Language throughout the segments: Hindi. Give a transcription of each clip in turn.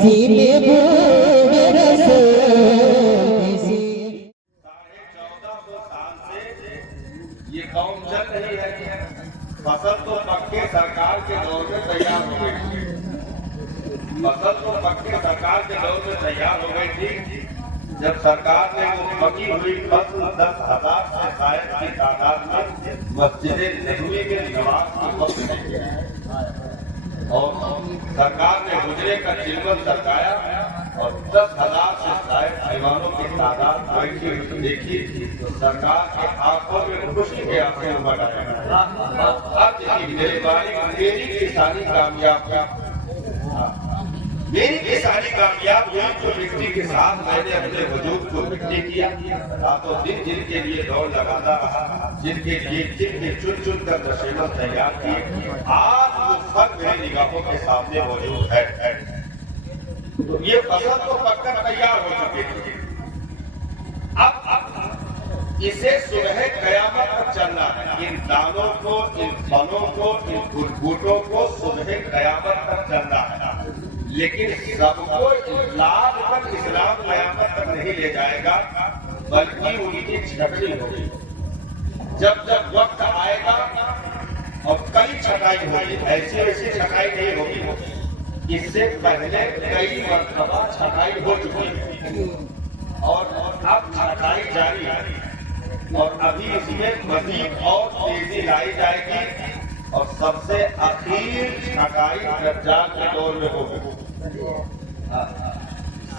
हंसी में बूढ़े रसूल किसी। 1450 साल से ये कौम चल रही है। फसल तो पक्के सरकार के दौर में तैयार हो गई थी। फसल तो पक्के सरकार के दौर में तैयार हो गई थी। जब सरकार ने वो पकी हुई फसल 10,000 से शायद की तादाद में मस्जिद नबवी में नमाज की वक्त नहीं किया और सरकार ने गुजरे का चिलवन सरकाया और 10,000 से शायद दीवानों की तादाद बैठी हुई देखी तो सरकार के आंखों में खुशी के आंसू उमड़ आए। अब देखिए मेरी बारी, मेरी किसानी कामयाब, मेरी किसानी कामयाब हुई तो मिट्टी के साथ मैंने अपने वजूद को मिट्टी किया। रातों दिन जिनके लिए दौड़ लगाता रहा, जिनके लिए जिनके चुन चुन कर नशेबा तैयार किए, आज वो फल मेरी निगाहों के सामने मौजूद है। तो ये फसल तो पककर तैयार हो चुकी थी। अब इसे सुबह कयामत तक चलना है। इन दानों को, इन फलों को, इन गुटगुटों को सुबह कयामत तक चलना है। लेकिन सबको लाभ तक इस्लाम कयामत तक नहीं ले जाएगा, बल्कि उनकी छटनी होगी। जब जब वक्त आएगा और कई छटाई होगी, ऐसी ऐसी छटाई नहीं होगी। इससे पहले कई मरतबा छटाई हो चुकी है और अब छटाई जारी है और अभी इसमें मजीद और तेजी लाई जाएगी और सबसे आखिर छटाई दज्जाल के दौर में होगी।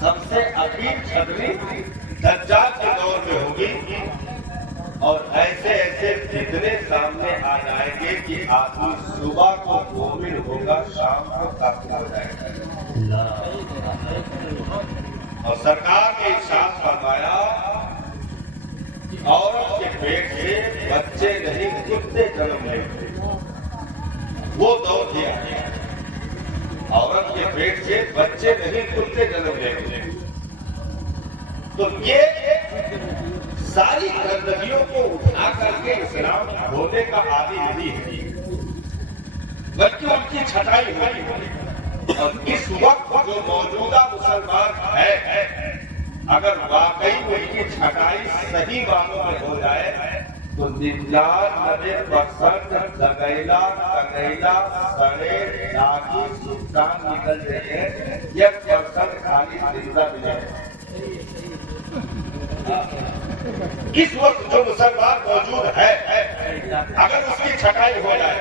सबसे आखिर छटनी दज्जाल के दौर में होगी और ऐसे ऐसे फितने सामने आ जाएंगे कि आदमी सुबह को मोमिन होगा, शाम को काफिर हो जाएगा। और सरकार ने इरशाद फरमाया कि औरत के पेट से बच्चे नहीं कुत्ते जन्म लेंगे। वो दौर दिया है, औरत के पेट से बच्चे नहीं कुत्ते जन्म लेंगे। तो ये सारी गंदगियों को उठा करके इस्लाम होने का आदि नहीं है, बल्कि उनकी छटाई हुई। और इस वक्त जो मौजूदा मुसलमान है, अगर वाकई उनकी छटाई सही मानों में हो जाए तो 99% लगैला कगैला सड़े नागी सुल्तान निकल जाए, 1% खाली जिंदा मिले। इस वक्त जो मुसलमान मौजूद है, अगर उसकी छटाई हो जाए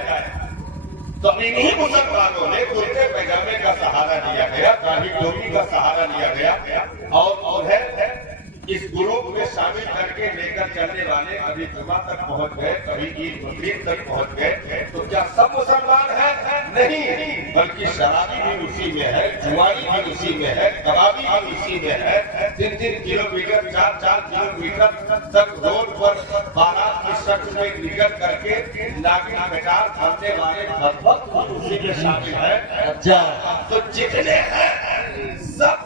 तो इन्हीं मुसलमानों ने कुर्ते पैजामे का सहारा लिया गया, दाढ़ी टोपी का सहारा लिया गया और उन्हें इस ग्रुप में शामिल करके लेकर चलने वाले कभी जुमा तक पहुंच गए, कभी ईद बकरीद तक पहुंच गए। तो क्या सब मुसलमान हैं? नहीं, बल्कि शराबी भी उसी में है, जुआरी भी उसी में है, कबाबी भी उसी में है। 3-3 किलोमीटर 4-4 किलोमीटर तक रोड पर बारात की शक्ल में निकल करके नागिन कटार थामने वाले भक्त उसी में शामिल है। तो जितने हैं सब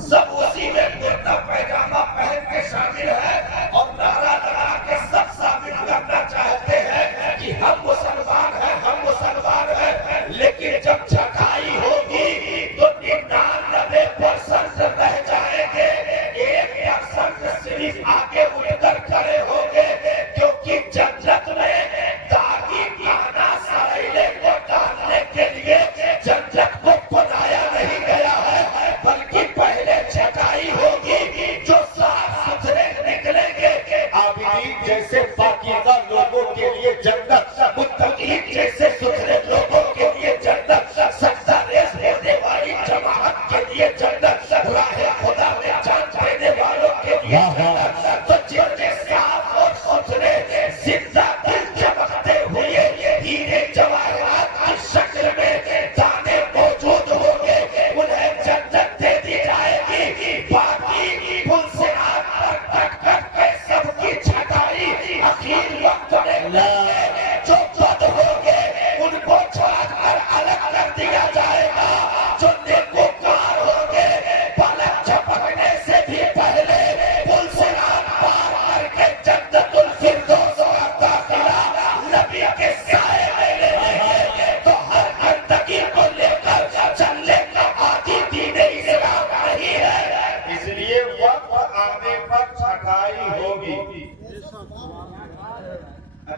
सब उसी में कुर्ता पैजामा पहन के शामिल है और नारा लगा के सब साबित करना चाहते हैं कि हम मुसलमान हैं, हम मुसलमान हैं। लेकिन जब छटाई होगी तो 99% रह जाएंगे, 1% सिर्फ आगे उठकर खड़े होंगे, क्योंकि जन्नत में दागी खाना सराइले को डालने के लिए जन्नत को बनाया नहीं गया है, बल्कि छटाई होगी जो साफ सुथरे निकलेंगे। आबिदीन जैसे पाकीज़ा लोगों के लिए जन्नत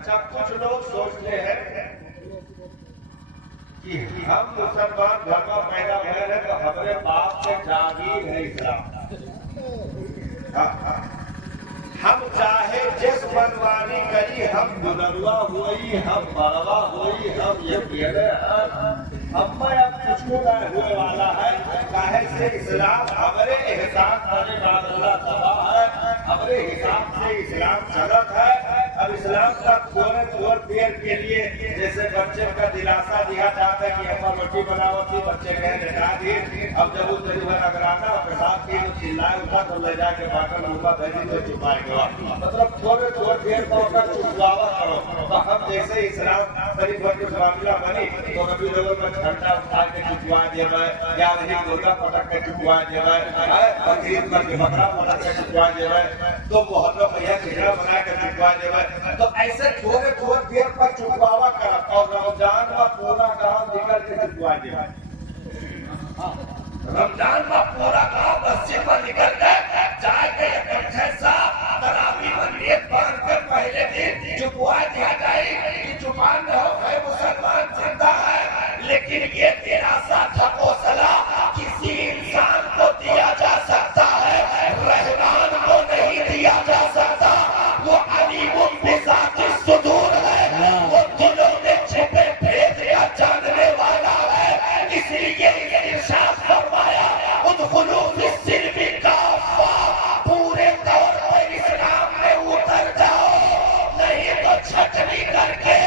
अच्छा, कुछ लोग सोचते हैं कि हम मुसलमान घर में पैदा हुए हैं तो हमारे बाप से जागीर है इस्लाम। हम चाहे जिस मनमानी करी, हम दुलरुआ हुई, हम बड़वा हुई, हम ये कहते हमें अब कुछ हुए वाला है। काहे से इस्लाम हमारे हिसाब से हमारे हिसाब से इस्लाम चलत है। अब इस्लाम का थोड़े देर के लिए जैसे बच्चे का दिलासा दिया जाता है कि अम्मा रोटी बनाओ थी, बच्चे कहे निकाह दिए। अब जब उस तरीके अगराना पेशाब की तो चिल्लाए उठा तो ले जाके बाटन लूंगा भेजी तो चुपाएगा। मतलब थोड़े देर का चुपवावा करो। तो हम जैसे इस्लाम परिवर्तित मामला बनी तो कभी लोगों में झंडा उठा के चुपवा देवे, या नहीं मुर्गा पटक के चुपवा देवे, बकरीद में बकरा पटक के चुपवा देवे, तो मोहल्लों में यह खिचड़ा बना के चुपवा देवे। तो ऐसे थोड़े देर पर चुपवावा कर और रमजान में पूरा गांव निकल के चुपवा देवे। रमजान में पूरा गांव मस्जिद में निकल गए, जाके इकट्ठे साहब तरावी में नियत बांध कर पहले दिन चुपवा दिया जाए कि जुबान न हो गए मुसलमान जिंदा है। लेकिन ये दिलासा था हौसला किसी इंसान को दिया जा सकता है, रहमान को नहीं दिया जा सकता। वो अलीमुन बिज़ाति सुदूर है, वो दिलों में छिपे भेद या जानने वाला है। इसलिए इरशाद फरमाया उदखुलू फिस्सिल्मी काफ़ा, पूरे तौर पर इस्लाम में उतर जाओ, नहीं तो छटनी करके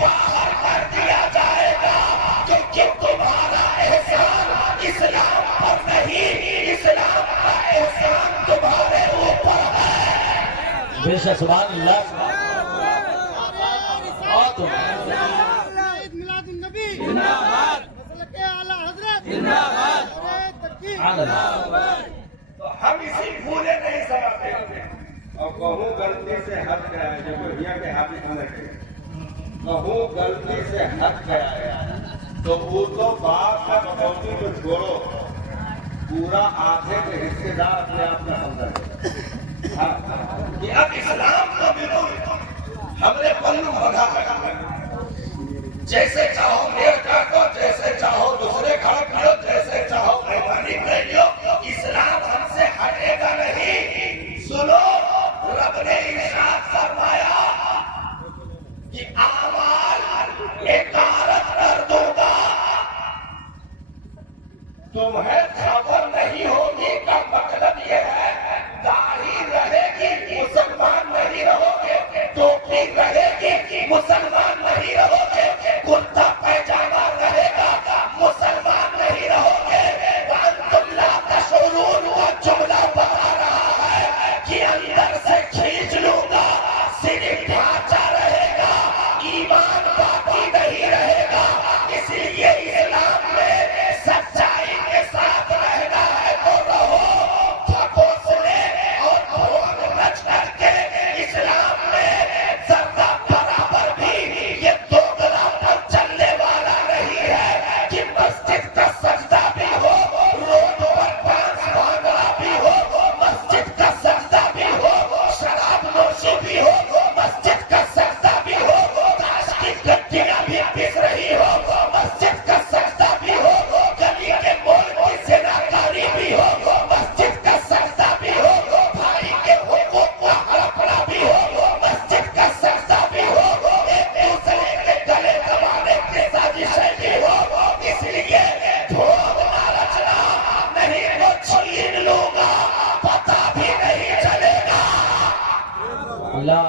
बाहर कर दिया जाएगा। क्योंकि तुम्हारा एहसान इस्लाम पर नहीं, इस्लाम का एहसान तुम्हारे ऊपर है। बेशक सुभान अल्लाह। मिलादुन्नबी जिंदाबाद, मसलके आला हजरत जिंदाबाद, तो हम इसी भूले नहीं समाते और कहूँ गलती से हट गया है, जो भैया के हाथ में कहूँ गलती से हट गया है तो वो तो बाप का बकौती को छोड़ो, पूरा आधे के हिस्सेदार अपने आप में समझ कि अब इस्लाम को बिल्कुल हमने पल्लू बंधा है। जैसे चाहो मेर काटो, जैसे चाहो दूसरे खड़ा करो, जैसे चाहो मेहरबानी कर लो, इस्लाम हमसे हटेगा नहीं। सुनो, रब ने इरशाद फरमाया कि आमाल एकारत कर दूंगा, तुम्हें खबर नहीं होगी का मतलब यह है दाढ़ी रहेगी मुसलमान नहीं रहोगे, टोपी रहेगी मुसलमान नहीं रहोगे, कुर्ता पैजामा रहेगा मुसलमान नहीं रहोगे। वांतुल्ला तशउरून का जुमला बता रहा है कि अंदर से खींच लूंगा, सिर्फ ढांचा रहेगा, ईमान बाकी नहीं रहेगा। इसलिए इस्लाम में सच्चाई के साथ रहना है तो रहो, थकोसले और भोग मच करके इस्लाम में जर्रा बराबर भी ये दोगलापन चलने वाला नहीं है कि मस्जिद का सजदा भी हो, रोड पर डांस भांगड़ा भी हो, मस्जिद का सजदा भी हो, शराब नोशी भी हो, मस्जिद का सजदा भी हो, ताश की गड्डियां भी पिस रही हो, मस्जिद का सजदा भी हो, गली के मोल की सेनाकारी भी हो, मस्जिद का सजदा भी हो, भाई के हुकूक का हड़पना भी हो, मस्जिद का सजदा भी हो, एक दूसरे के गले दबाने की साजिशें भी हो। इसलिए भोग ना रचना, नहीं तो छीन लूंगा, पता भी नहीं चलेगा। अल्लाह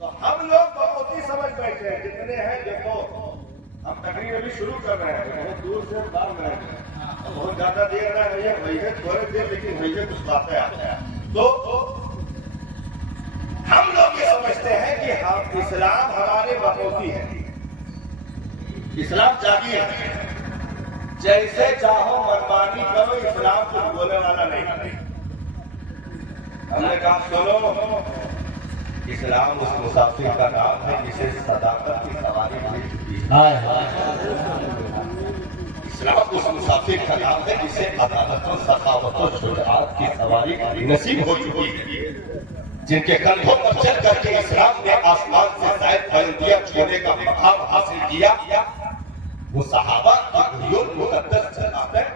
तो हम लोग बहुत समझ बैठे हैं, जितने हैं देखो, हम तकरीर अभी शुरू कर रहे हैं, बहुत दूर से बात रहे हैं, बहुत ज्यादा देर रहा है भैया, थोड़े देर, लेकिन भैया कुछ बातें आते हैं। तो हम लोग ये समझते हैं कि हम इस्लाम हमारे बकौती है, इस्लाम जागीर है, जैसे चाहो मनमानी करो, इस्लाम कुछ बोलने वाला नहीं। हमने कहा सुनो, इस्लाम उस मुसाफिर का नाम है जिसे सदाकत की सवारी मिल चुकी है। इस्लाम उस मुसाफिर का नाम है जिसे अदालतों, सखावतों, शुजाअत की सवारी नसीब हो चुकी है। जिनके कंधों पर चल करके इस्लाम ने आसमान से शायद बुलंदियां छूने का मकाम हासिल किया, वो सहाबा की बुनियाद मुकद्दस जमातें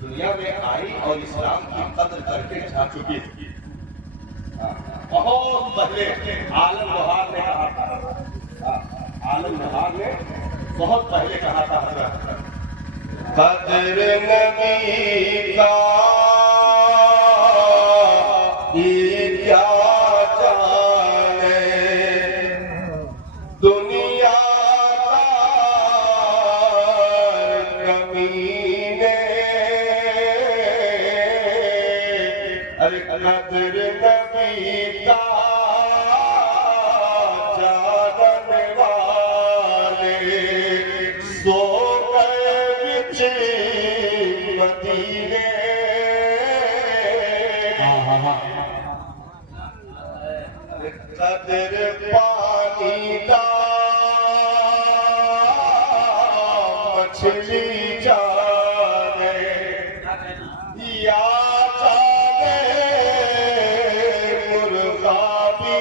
दुनिया में आई और इस्लाम की कद्र करके जा चुकी थी। बहुत पहले आलम बहार ने कहा था, आलम बहार ने बहुत पहले कहा था, कद्र नबी का क्या जाने दुनिया कमीने, अरे कद्र नबी का जानने वाले सो गए बिच मदीने। कद्र पानी का मछली जाने या जाने मुर्गा भी,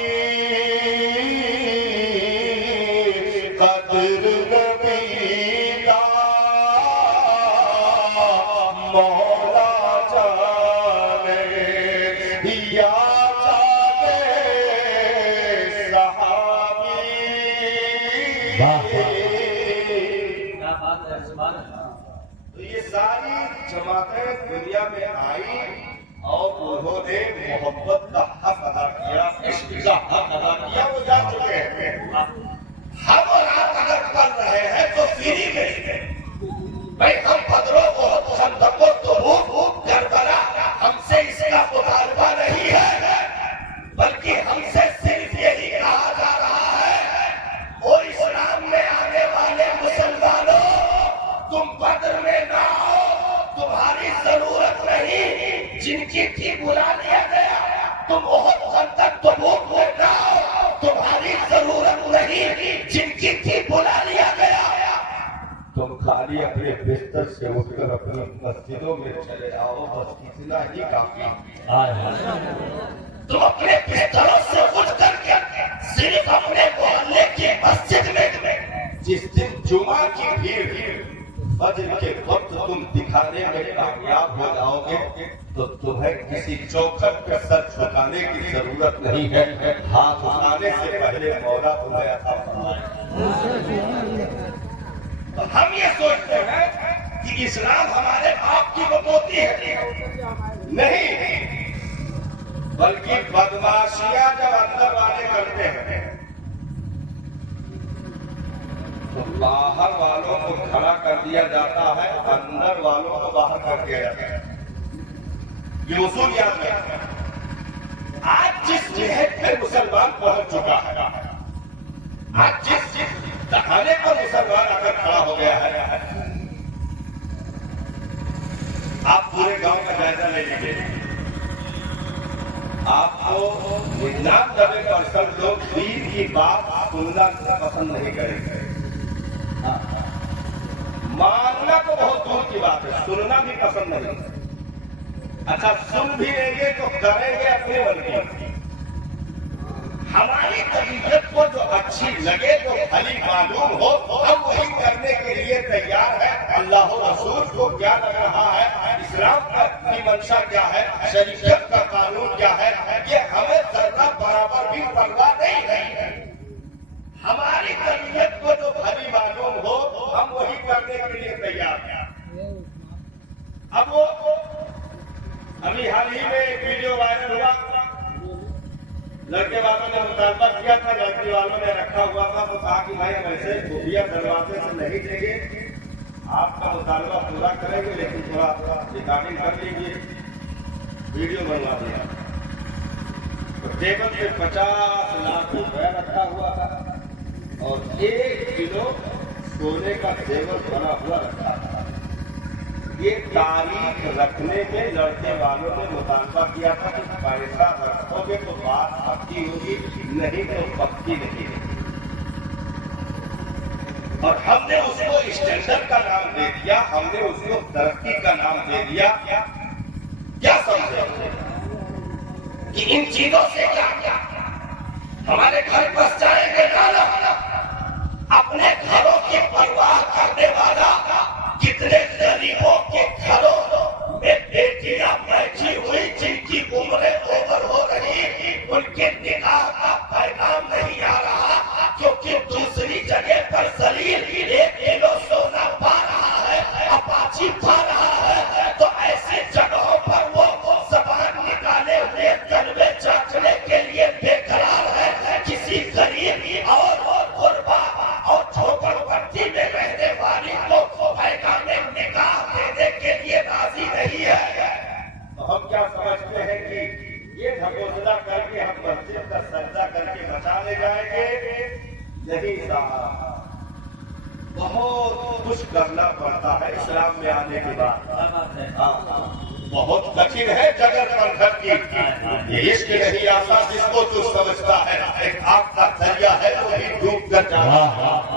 कद्र नबी का मौला जाने या तो ये सारी जमातें दुनिया में आई और उन्होंने मोहब्बत का हक अदा किया, इश्क का हक अदा किया, वो जा चुके हैं। हम और आप अगर कर रहे हैं तो फ्री में भाई, हम बदरों को संदकों तो करबला हमसे इसका मुतालबा नहीं है, बल्कि हमसे सिर्फ यही कहा जा रहा है, वो इस्लाम में आने वाले मुसलमानों तुम बद्र में ना आओ, तुम्हारी जरूरत नहीं, जिनकी थी बुला लिया गया, तुम बहुत खंदक तबूक में ना आओ, तुम्हारी जरूरत नहीं, जिनकी थी बुला लिया गया, तुम खाली अपने बिस्तर से उठकर अपनी मस्जिदों में चले आओ, बस इतना ही काफी। तुम अपने बिस्तरों से उठ करके सिर्फ अपने मोहल्ले की मस्जिद में जिस दिन जुमा की भीड़ फज्र के वक्त तुम दिखाने में कामयाब हो जाओगे, तो तुम्हें किसी चौखट पे सर झुकाने की जरूरत नहीं है, हाथ उठाने से पहले मौला तुम्हें अता फरमाए। तो हम ये सोचते हैं कि इस्लाम हमारे बाप की बपोती है, नहीं, बल्कि बदमाशियां जब अंदर वाले करते हैं तो बाहर वालों को खड़ा कर दिया जाता है, अंदर वालों को बाहर कर दिया जाता है। ये उसूल याद रखें। आज जिस जिहद पे मुसलमान पहुंच चुका है, आज जिस दहाने पर मुसलमान अगर खड़ा हो गया है, आप पूरे गांव का जायजा ले लीजिए, आपको 99% लोग दीन की बात सुनना पसंद नहीं करेंगे। मानना तो बहुत दूर की बात है, सुनना भी पसंद नहीं। अच्छा, सुन भी लेंगे तो करेंगे अपने मन की। हमारी तबीयत को जो अच्छी लगे, जो भली मालूम हो, हम वही करने के लिए तैयार है। अल्लाह रसूल को क्या लग रहा है, इस्लाम की मंशा क्या है, शरीयत का कानून क्या है, ये हमें जरा बराबर भी परवाह नहीं है। हमारी तबीयत को जो भली मालूम हो, हम वही करने के लिए तैयार हैं। अब वो अभी हाल ही में एक वीडियो वायरल हुआ, लड़के वालों ने मुतालबा किया था, लड़की वालों ने रखा हुआ था, तो कहा कि भाई वैसे खुफिया दरवाजे से नहीं देंगे, आपका मुतालबा पूरा करेंगे, लेकिन थोड़ा रिकॉर्डिंग कर लीजिए। वीडियो बनवा दिया, तो टेबल पे 50 लाख रुपया रखा हुआ था और 1 किलो सोने का जेवर बना हुआ रखा था। ये तारीख रखने में लड़के वालों ने मुतालबा किया था कि पैसा रखोगे तो बात पक्की होगी, नहीं तो पक्की नहीं। और हमने उसको स्टैंडर्ड का नाम दे दिया, हमने उसको तरक्की का नाम दे दिया। क्या समझे? कि इन चीजों से क्या क्या हमारे घर बस जाएंगे ना, अपने घरों की परवाह करने वाला कितने गरीबों के घरों में बेटियां बैठी हुई जिनकी उम्रें ओवर हो रही, उनके निकाह का पैगाम नहीं आ रहा, क्योंकि दूसरी जगह पर जलील 1 किलो सोना पा रहा है, अपाची पा रहा है, तो ऐसी जगहों पर वो जबान निकाले हुए कलमे चाटने के लिए बेकरार है। किसी गरीब और गुरबा और झोपड़पट्टी में रहने वाली को पैगाम निकाह देने के लिए राजी नहीं है। तो हम क्या समझते हैं कि ये ढकोसला करके हम मस्जिद का सजदा करके बचा ले जाएंगे? यही साहब बहुत कुछ करना पड़ता है इस्लाम में आने के बाद। बहुत कठिन है जगत पर की, ये इश्क नहीं आता जिसको तू समझता है, एक आग का दरिया है वो भी डूब कर जाता है।